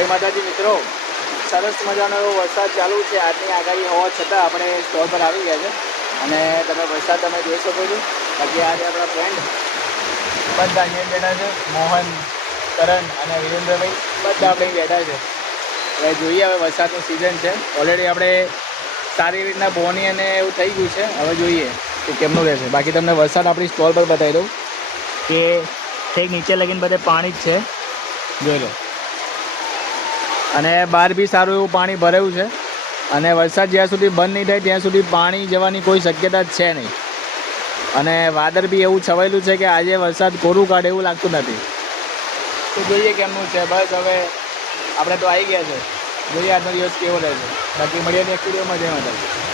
જય માતાજી મિત્રો, સરસ મજાનો એવો વરસાદ ચાલુ છે. આજની આગાહી હોવા છતાં આપણે સ્ટોર પર આવી ગયા છે અને તમે વરસાદ તમે જોઈ શકો છો. બાકી આજે આપણા ફ્રેન્ડ બધા અહીંયા બેઠા છે. મોહન, કરણ અને વિરેન્દ્રભાઈ બધા આપણે બેઠા છે. હવે જોઈએ, હવે વરસાદની સિઝન છે. ઓલરેડી આપણે સારી રીતના બોની અને એવું થઈ ગયું છે. હવે જોઈએ કે કેમનું રહેશે. બાકી તમને વરસાદ આપણી સ્ટોલ પર બતાવી દઉં કે ઠેક નીચે લગીને બધે પાણી જ છે, જોઈ લો. અને બહાર બી સારું એવું પાણી ભરાયું છે અને વરસાદ જ્યાં સુધી બંધ નહીં થાય ત્યાં સુધી પાણી જવાની કોઈ શક્યતા જ છે નહીં. અને વાદળ બી એવું છવાયેલું છે કે આજે વરસાદ કોરું કાઢે એવું લાગતું નથી. તો જોઈએ કેમનું છે. બસ હવે આપણે તો આવી ગયા છે, જોઈએ આજનો દિવસ કેવો રહેશે. બાકી મળીએ નેક્સ્ટ વિડીયોમાં. જય માતાજી.